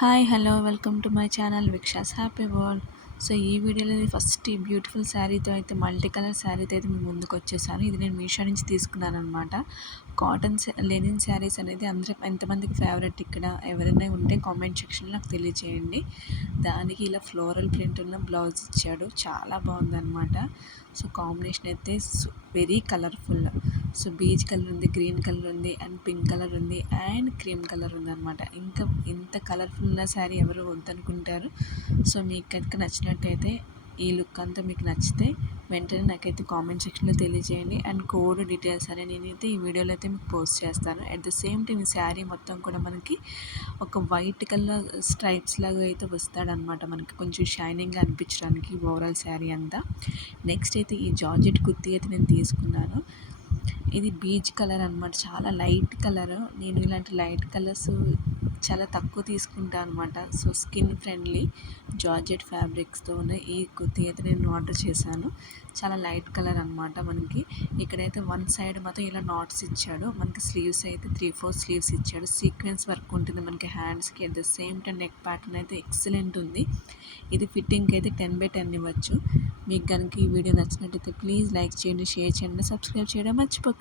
Hi hello welcome to my channel విక్షాస్ happy world. So ఈ వీడియోలో ఫస్ట్ ఈ బ్యూటిఫుల్ శారీతో అయితే మల్టీ కలర్ శారీతో అయితే మీ ముందుకు వచ్చేసాను. ఇది నేను మీషో నుంచి తీసుకున్నాను అనమాట. కాటన్ లెనిన్ శారీస్ అనేది అందరూ ఎంతమందికి ఫేవరెట్, ఇక్కడ ఎవరైనా ఉంటే కామెంట్ సెక్షన్లో నాకు తెలియజేయండి. దానికి ఇలా ఫ్లోరల్ ప్రింట్ ఉన్న బ్లౌజ్ ఇచ్చాడు, చాలా బాగుందన్నమాట. సో కాంబినేషన్ అయితే very colourful. So beach colour ఉంది, గ్రీన్ కలర్ ఉంది, అండ్ పింక్ కలర్ ఉంది, అండ్ క్రీమ్ కలర్ ఉంది అనమాట. ఇంకా ఇంత కలర్ఫుల్ ఉన్న శారీ ఎవరు వద్దనుకుంటారు. సో మీకు కనుక నచ్చినట్టయితే, ఈ లుక్ అంతా మీకు నచ్చితే వెంటనే నాకైతే కామెంట్ సెక్షన్లో తెలియజేయండి. అండ్ కోడ్ డీటెయిల్స్ అని నేనైతే ఈ వీడియోలో అయితే మీకు పోస్ట్ చేస్తాను. అట్ ద సేమ్ టైం ఈ శారీ మొత్తం కూడా మనకి ఒక వైట్ కలర్ స్ట్రైప్స్ లాగా అయితే వస్తాడనమాట, మనకి కొంచెం షైనింగ్గా అనిపించడానికి ఓవరాల్ శారీ అంతా. నెక్స్ట్ అయితే ఈ జార్జెట్ కుర్తీ అయితే నేను తీసుకున్నాను. ఇది బీచ్ కలర్ అనమాట, చాలా లైట్ కలర్. నేను ఇలాంటి లైట్ కలర్స్ చాలా తక్కువ తీసుకుంటాను అనమాట. సో స్కిన్ ఫ్రెండ్లీ జార్జెట్ ఫ్యాబ్రిక్స్తో ఉన్న ఈ కుర్తీ అయితే నేను ఆర్డర్ చేశాను. చాలా లైట్ కలర్ అనమాట. మనకి ఇక్కడైతే వన్ సైడ్ మాత్రం ఇలా నాట్స్ ఇచ్చాడు. మనకి స్లీవ్స్ అయితే 3-4 స్లీవ్స్ ఇచ్చాడు. సీక్వెన్స్ వర్క్ ఉంటుంది మనకి హ్యాండ్స్కి. At the same time neck pattern అయితే ఎక్సలెంట్ ఉంది. ఇది ఫిట్టింగ్కి అయితే 10/10 ఇవ్వచ్చు. మీకు కనుక ఈ వీడియో నచ్చినట్టయితే ప్లీజ్ లైక్ చేయండి, షేర్ చేయండి, సబ్స్క్రైబ్ చేయడం మర్చిపోకండి.